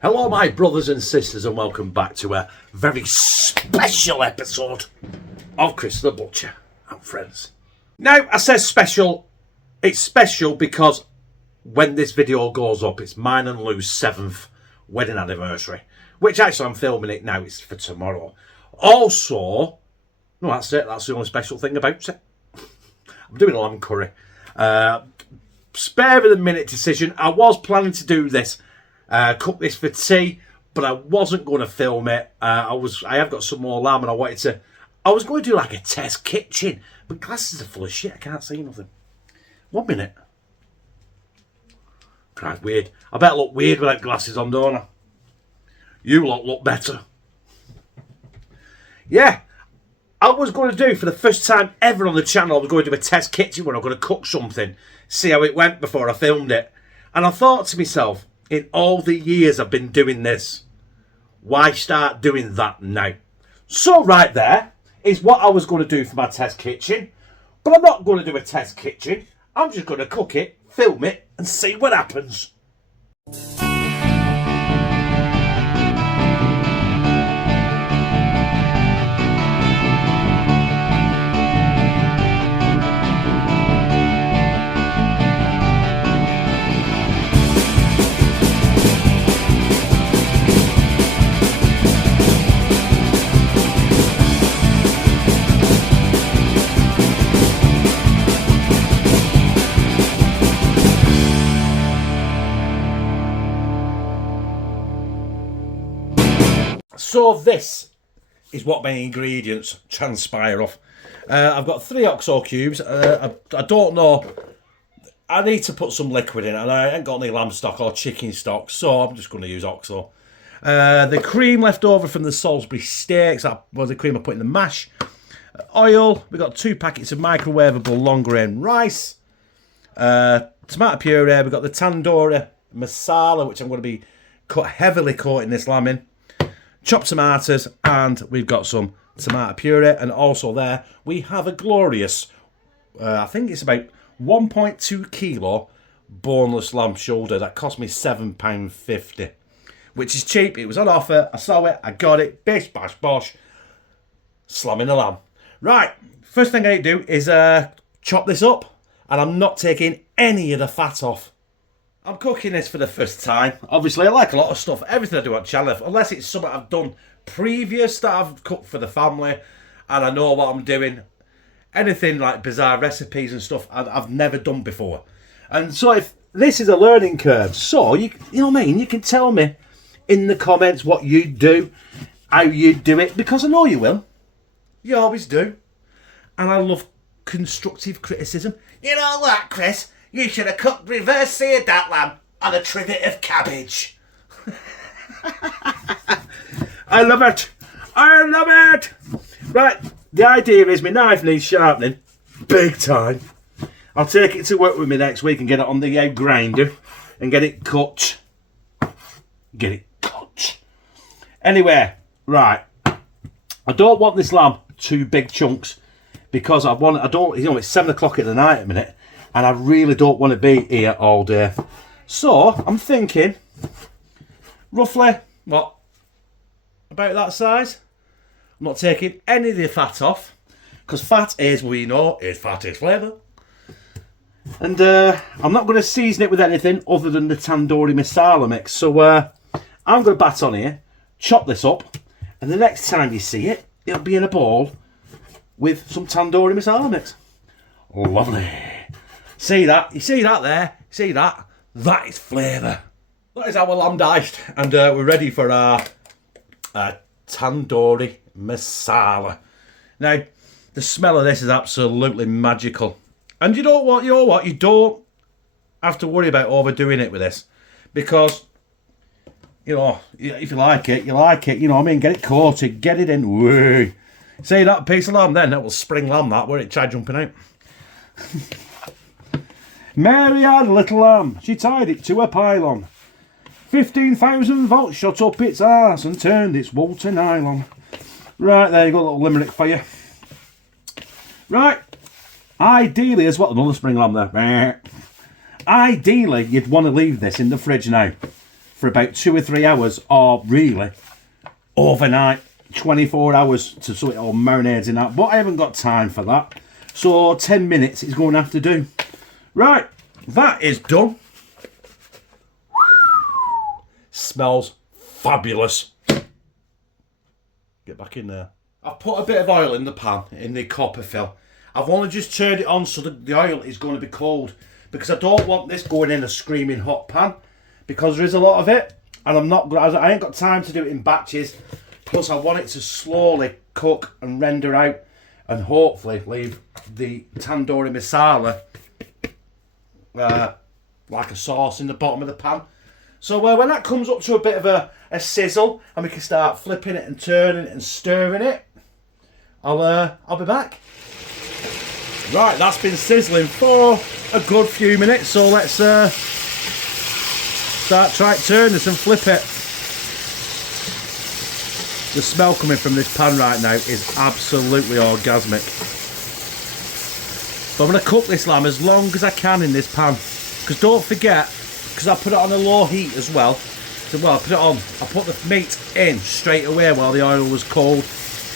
Hello my brothers and sisters and welcome back to a very special episode of Chris the Butcher and Friends. Now I say special, it's special because when this video goes up it's mine and Lou's 7th wedding anniversary, which actually I'm filming it now, it's for tomorrow. Also, no that's it, that's the only special thing about it. I'm doing a lamb curry. Spare of the minute decision, I was planning to do this. Cook this for tea, but I wasn't going to film it. I have got some more lamb and I was going to do like a test kitchen, but glasses are full of shit, I can't see nothing. 1 minute. Quite weird. I better look weird without glasses on, don't I? You look better. Yeah, I was going to do, for the first time ever on the channel, I was going to do a test kitchen where I'm going to cook something, see how it went before I filmed it. And I thought to myself, in all the years I've been doing this, why start doing that now? So right there is what I was going to do for my test kitchen. But I'm not going to do a test kitchen. I'm just going to cook it, film it, and see what happens. So this is what my ingredients transpire off. I've got 3 OXO cubes. I don't know. I need to put some liquid in it, and I ain't got any lamb stock or chicken stock, so I'm just going to use OXO. The cream left over from the Salisbury steaks, that was the cream I put in the mash. Oil, we've got 2 packets of microwavable long grain rice. Tomato puree, we've got the Tandoori Masala, which I'm going to be heavily coating this lamb in. Chopped tomatoes, and we've got some tomato puree, and also there we have a glorious, I think it's about 1.2 kilo boneless lamb shoulder that cost me £7.50, which is cheap. It was on offer, I saw it, I got it, bish bash bosh, slamming the lamb. Right, first thing I need to do is chop this up, and I'm not taking any of the fat off. I'm cooking this for the first time. Obviously, I like a lot of stuff. Everything I do on channel, unless it's something I've done previous that I've cooked for the family and I know what I'm doing. Anything like bizarre recipes and stuff I've never done before. And so if this is a learning curve, so you know what I mean? You can tell me in the comments what you do, how you do it, because I know you will. You always do. And I love constructive criticism. You know what, Chris? You should have cooked reverse seared that lamb on a trivet of cabbage. I love it. I love it. Right, the idea is my knife needs sharpening. Big time. I'll take it to work with me next week and get it on the grinder and get it cut. Get it cut. Anyway, right. I don't want this lamb too big chunks because it's 7 o'clock at the night at the minute. And I really don't want to be here all day. So, I'm thinking, roughly, what, about that size? I'm not taking any of the fat off, because fat is, we know, fat is flavour. And I'm not going to season it with anything other than the Tandoori Masala mix. So, I'm going to bat on here, chop this up, and the next time you see it, it'll be in a bowl with some Tandoori Masala mix. Lovely. See that? You see that there? See that? That is flavour. That is our lamb diced, and we're ready for our Tandoori Masala. Now, the smell of this is absolutely magical. And you know what? You don't have to worry about overdoing it with this, because, you know, if you like it, you like it. You know what I mean? Get it coated, get it in. Woo. See that piece of lamb then? That was spring lamb, that, where it tried jumping out. Mary had a little lamb, she tied it to a pylon. 15,000 volts shot up its arse and turned its wool to nylon. Right, there you go, a little limerick for you. Right, ideally, as well, another spring lamb there. Ideally, you'd want to leave this in the fridge now for about 2 or 3 hours, or really overnight, 24 hours to so it all marinates in that. But I haven't got time for that. So 10 minutes is going to have to do. Right, that is done. Smells fabulous. Get back in there. I've put a bit of oil in the pan, in the copper fill. I've only just turned it on so the oil is going to be cold, because I don't want this going in a screaming hot pan, because there is a lot of it, and I ain't got time to do it in batches. Plus I want it to slowly cook and render out, and hopefully leave the Tandoori Masala like a sauce in the bottom of the pan. So when that comes up to a bit of a sizzle, and we can start flipping it and turning it and stirring it, I'll be back. Right, that's been sizzling for a good few minutes, so let's start trying to turn this and flip it. The smell coming from this pan right now is absolutely orgasmic. But I'm going to cook this lamb as long as I can in this pan, because don't forget, because I put it on a low heat as well. So, well, I put the meat in straight away while the oil was cold.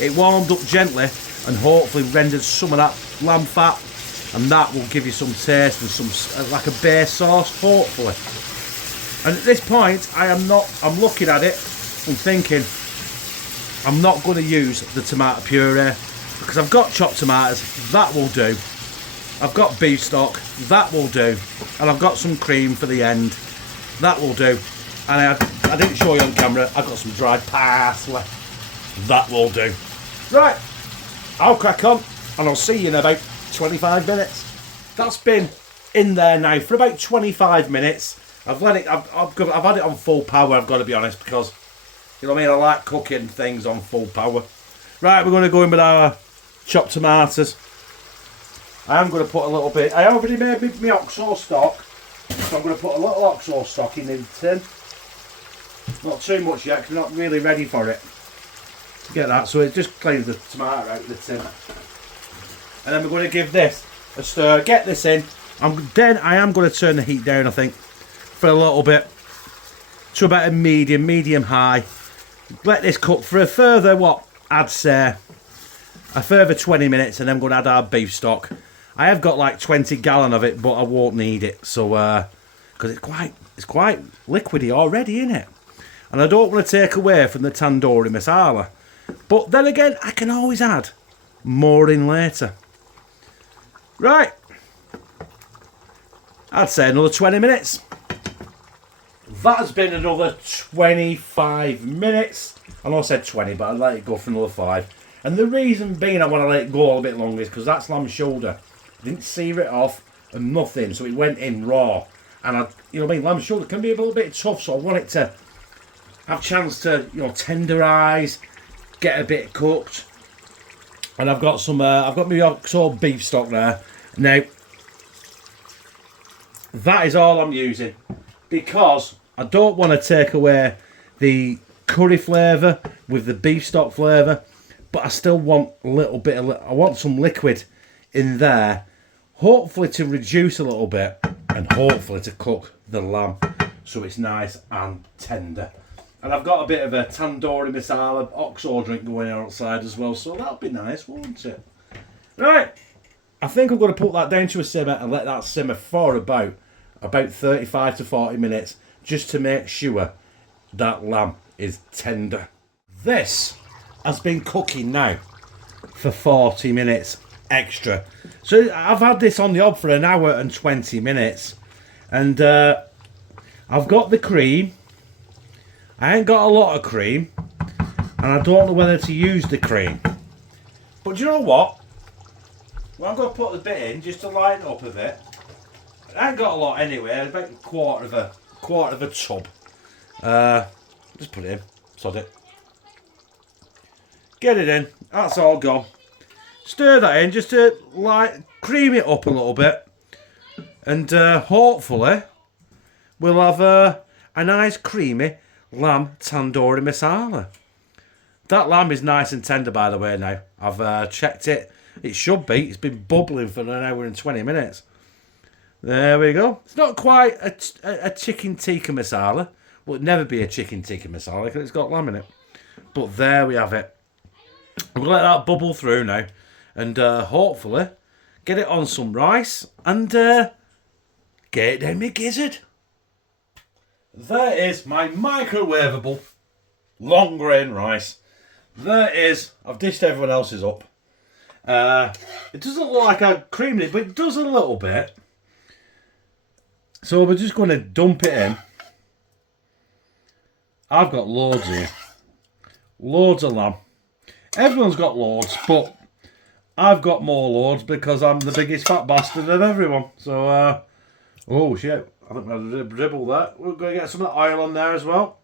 It warmed up gently and hopefully rendered some of that lamb fat, and that will give you some taste and some like a base sauce, hopefully. And at this point, I'm looking at it and thinking, I'm not going to use the tomato puree, because I've got chopped tomatoes, that will do. I've got beef stock, that will do. And I've got some cream for the end, that will do. And I didn't show you on camera, I've got some dried parsley, that will do. Right, I'll crack on, and I'll see you in about 25 minutes. That's been in there now for about 25 minutes. I've had it on full power, I've got to be honest, because, you know what I mean, I like cooking things on full power. Right, we're going to go in with our chopped tomatoes. I am going to put a little bit, I already made my oxo stock, so I'm going to put a little oxo stock in the tin. Not too much yet, because I'm not really ready for it. Get that, so it just cleans the tomato out of the tin. And then we're going to give this a stir, get this in, and then I am going to turn the heat down, I think, for a little bit, to about a medium high. Let this cook for a further, what, I'd say, a further 20 minutes, and then I'm going to add our beef stock. I have got like 20 gallon of it, but I won't need it, so, because it's quite liquidy already, isn't it? And I don't want to take away from the Tandoori Masala. But then again, I can always add more in later. Right. I'd say another 20 minutes. That has been another 25 minutes. I know I said 20, but I'd let it go for another 5. And the reason being I want to let it go a bit longer is because that's lamb shoulder. I didn't sear it off and nothing, so it went in raw. And you know what I mean, lamb shoulder can be a little bit tough, so I want it to have a chance to, you know, tenderise, get a bit cooked. And I've got some, I've got my oxo beef stock there. Now, that is all I'm using, because I don't want to take away the curry flavour with the beef stock flavour, but I still want a little bit of, I want some liquid in there, hopefully to reduce a little bit, and hopefully to cook the lamb so it's nice and tender. And I've got a bit of a Tandoori Masala oxo drink going outside as well, so that'll be nice, won't it? Right, I think I'm going to put that down to a simmer and let that simmer for about 35 to 40 minutes, just to make sure that lamb is tender. This has been cooking now for 40 minutes extra. So I've had this on the hob for an hour and 20 minutes. And I've got the cream. I ain't got a lot of cream, and I don't know whether to use the cream. But do you know what? Well, I'm going to put the bit in just to lighten up a bit. I ain't got a lot anyway. About a quarter of a tub. Just put it in. Sod it. Get it in. That's all gone. Stir that in just to cream it up a little bit, and hopefully we'll have a nice creamy lamb Tandoori Masala. That lamb is nice and tender, by the way. Now I've checked it. It should be. It's been bubbling for an hour and 20 minutes. There we go. It's not quite a chicken tikka masala, Well, it'd never be a chicken tikka masala because it's got lamb in it. But there we have it. I'm going to let that bubble through now. And hopefully get it on some rice and get it down my gizzard. There is my microwavable long grain rice. There it is. I've dished everyone else's up. It doesn't look like I creamed it, but it does a little bit. So we're just going to dump it in. I've got loads here. Loads of lamb. Everyone's got loads, but I've got more loads because I'm the biggest fat bastard of everyone. So, oh shit. I think I'm going to dribble that. We're going to get some of the oil on there as well.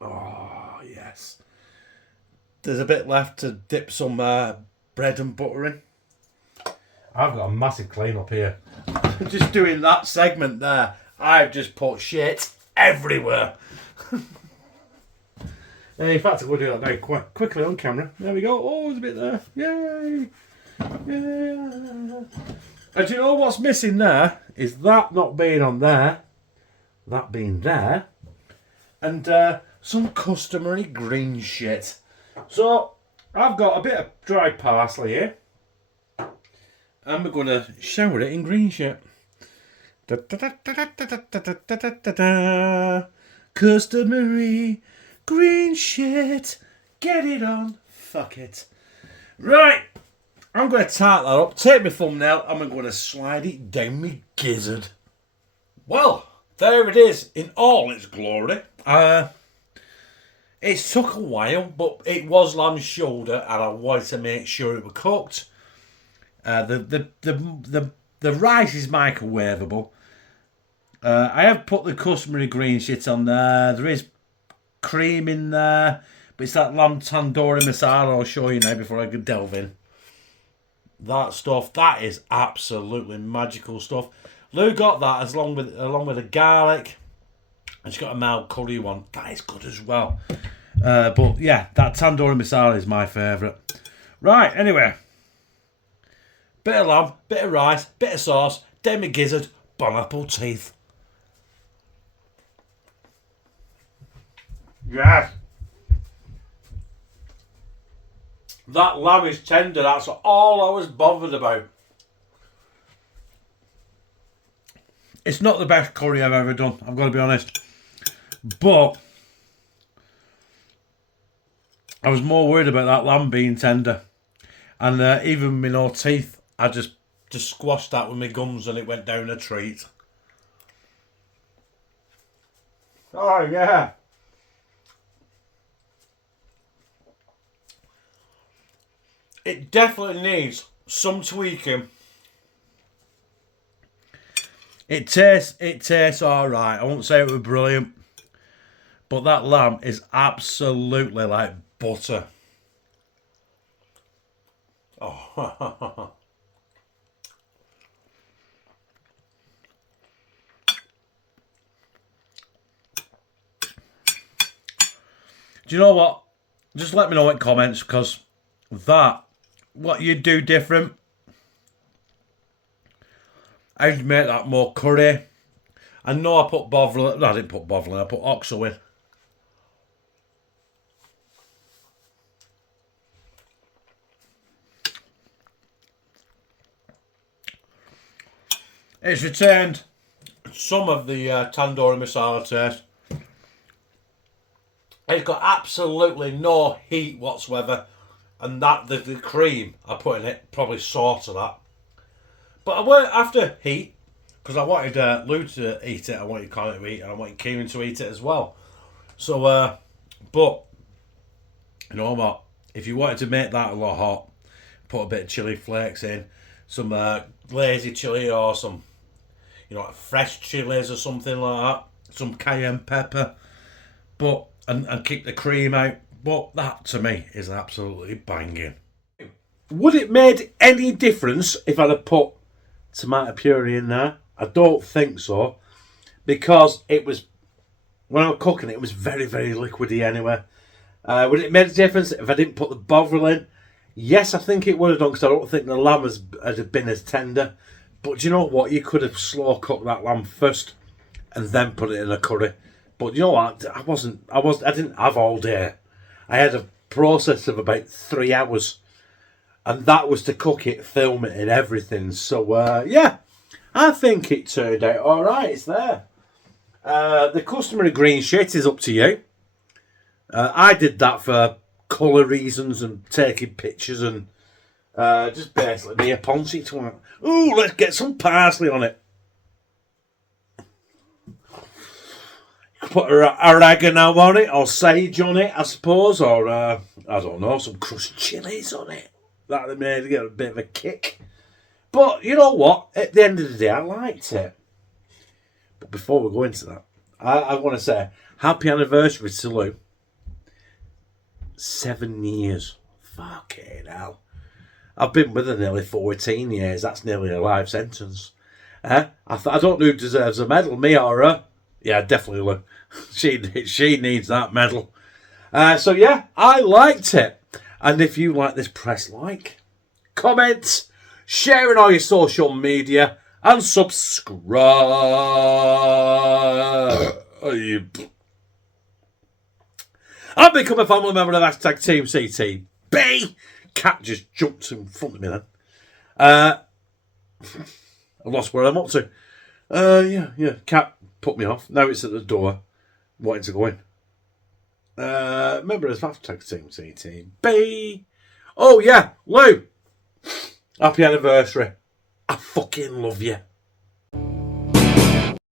Oh, yes. There's a bit left to dip some bread and butter in. I've got a massive clean up here. Just doing that segment there, I've just put shit everywhere. In fact, I'm going to do that very quickly on camera. There we go. Oh, there's a bit there. Yay! Yeah. And do you know what's missing there? Is that not being on there, that being there, and some customary green shit. So, I've got a bit of dry parsley here. And we're going to shower it in green shit. Customary green shit. Get it on. Fuck it. Right. I'm going to tart that up, take my thumbnail, and I'm going to slide it down my gizzard. Well, there it is in all its glory. It took a while, but it was lamb shoulder, and I wanted to make sure it was cooked. The rice is microwavable. I have put the customary green shit on there. There is cream in there, but it's that lamb tandoori masala I'll show you now before I can delve in. That stuff, that is absolutely magical stuff. Lou got that along with the garlic, and she's got a mild curry one. That is good as well. But yeah, that tandoori masala is my favourite. Right, anyway. Bit of lamb, bit of rice, bit of sauce, down my gizzard, bon appetit. Yes. That lamb is tender, that's all I was bothered about. It's not the best curry I've ever done, I've got to be honest. But I was more worried about that lamb being tender. And even with no teeth, I just squashed that with my gums and it went down a treat. Oh yeah. It definitely needs some tweaking. It tastes alright. I won't say it was brilliant. But that lamb is absolutely like butter. Oh. Do you know what? Just let me know in comments, because what you do different. I'd make that more curry. I know I put bovril. No, I didn't put bovril in. I put oxo in. It's retained some of the tandoori masala taste. It's got absolutely no heat whatsoever, and that the cream I put in it probably sorted that. But I weren't after heat, because I wanted Lou to eat it, I wanted Connor to eat it, and I wanted Kieran to eat it as well. So, but you know what? If you wanted to make that a lot hot, put a bit of chili flakes in, some lazy chili or some, like fresh chilies or something like that, some cayenne pepper, but and keep the cream out. But that to me is absolutely banging. Would it made any difference if I'd have put tomato puree in there? I don't think so, because it was, when I was cooking it was very, very liquidy anyway. Would it make a difference if I didn't put the bovril in? Yes, I think it would have done, because I don't think the lamb had been as tender. But do you know what? You could have slow cooked that lamb first and then put it in a curry. But you know what? I didn't have all day. I had a process of about 3 hours. And that was to cook it, film it and everything. So, yeah, I think it turned out all right. It's there. The customary green shit is up to you. I did that for colour reasons and taking pictures and just basically be a Ponzi twat. Ooh, let's get some parsley on it. Put oregano on it or sage on it, I suppose, or I don't know, some crushed chilies on it. That made it get a bit of a kick. But you know what? At the end of the day, I liked it. But before we go into that, I want to say happy anniversary to Lou. 7 years. Fucking hell. I've been with her nearly 14 years. That's nearly a life sentence. I don't know who deserves a medal, me or her. Yeah, definitely Lou. She needs that medal. So yeah, I liked it. And if you like this, press like, comment, share in all your social media, and subscribe. I've become a family member of hashtag Team CTB. Cat just jumped in front of me then. I lost where I'm up to. Yeah. Cat put me off. Now it's at the door, wanting to go in. Remember as hashtag Team CTB. Oh yeah, Lou. Happy anniversary. I fucking love you.